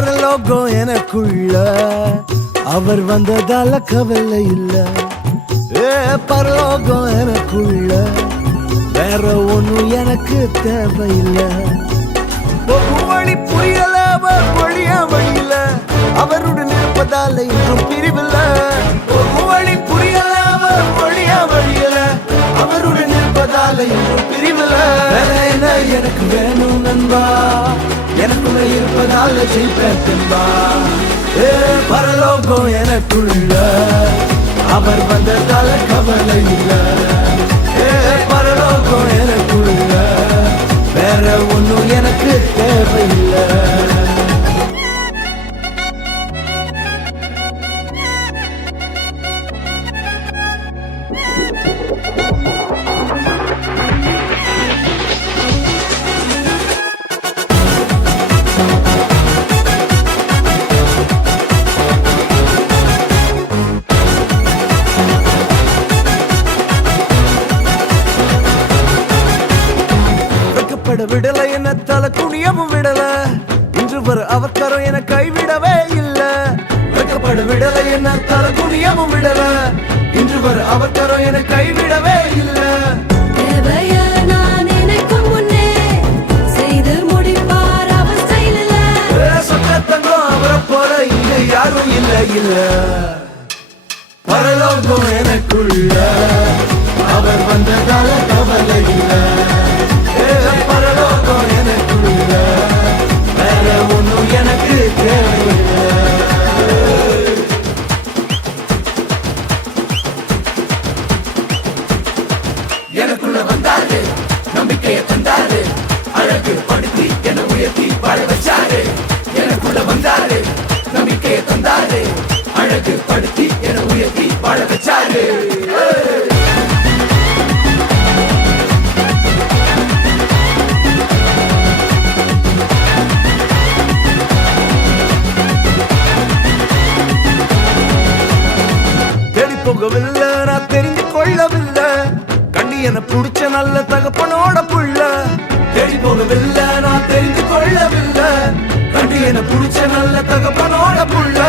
பரலோகம் எனக்குள்ள. அவர் வந்ததால கவலை இல்ல. ஏ பரலோகம் எனக்குள்ள. வேற ஒண்ணும் எனக்கு தேவையில்லை. வழி புரியல வழியா வழியில. அவருடன் இருப்பதால இன்னும் பிரிவில்ல. வழி புரியல வழியா வழியில. அவருடன் இருப்பதால இன்னும் பிரிவில்ல. என்ன எனக்கு வேணும் நண்பா? எனக்குள்ள இருப்பதால் ஜெயிப்பேன் தென்பா ஏ பரலோகம் எனக்குள்ள. அவர் வந்ததால கவலை இல்லை. வெக்கப்பட விடல என்ன தலை குனியவும் விடல. இன்று வர அவக்கரம் என கைவிடவே இல்ல. வெக்கப்பட விடல என்ன தலை குனியவும் விடல. இன்று வர அவக்கரம் என கைவிடவே இல்ல. அவர் அவரை யாரும் இல்ல இல்ல. பரலோகம் எனக்குள்ள நம்பிக்கையை தந்தாரு. அழகு படுத்தி என உயர்த்தி வாழ வச்சாரு. எனக்குள்ள வந்தாரு. நம்பிக்கையை தந்தாரு. அழகு படுத்தி என உயர்த்தி வாழ வச்சாரு. தேடி போகவில்லை நான் தெரிஞ்சு கொள்ளவில்லை. என புடிச்ச நல்ல தகப்பனோட புள்ள. தேடி போகவில்லை நான் தெரிந்து கொள்ளவில்லை. கண்டி என புடிச்ச நல்ல தகப்பனோட புள்ள.